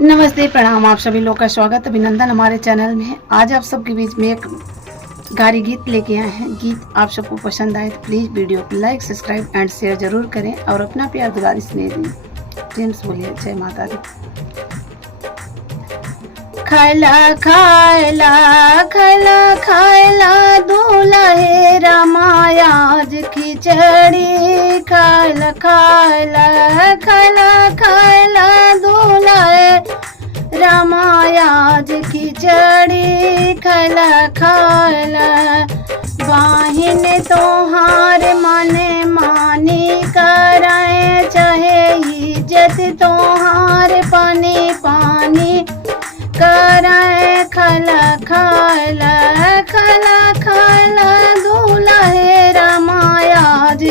नमस्ते, प्रणाम। आप सभी लोग का स्वागत, अभिनंदन हमारे चैनल में है। आज आप सबके बीच में एक गारी गीत लेके आए हैं। गीत आप सबको पसंद आए तो प्लीज़ वीडियो को लाइक, सब्सक्राइब एंड शेयर जरूर करें और अपना प्यार दुलारी स्नेह दें। प्रेम से बोलिए जय माता दी। खायला खायला खायला खायला दूल्हे रामाया आज खिचड़ी। खायला खायला खायला खायला दूल्हे रामाया आज खिचड़ी। खायला खायला बाहिन तोहार माने मानी कराए, चाहे इज्जत तोहार पानी पानी कराए। खला खाला खला खाला दूल्हे रामाया आज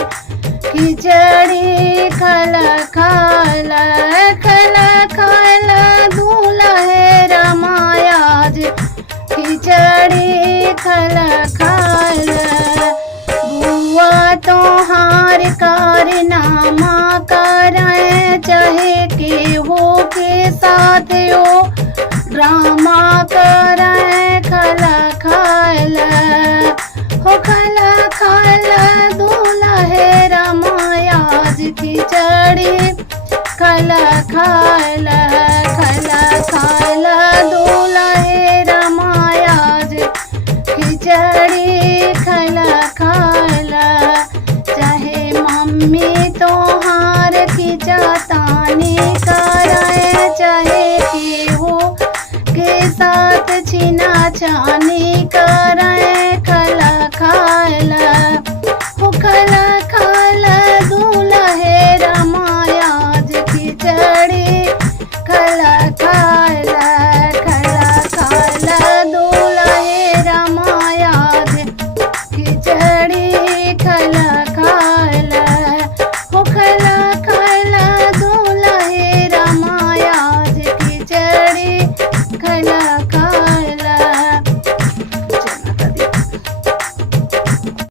खिचड़ी। खला खाला खला खाला दूल्हे रामाया आज खिचड़ी। खला खाला बुआ तोहार कारनामा कराए, चाहे के हो के साथ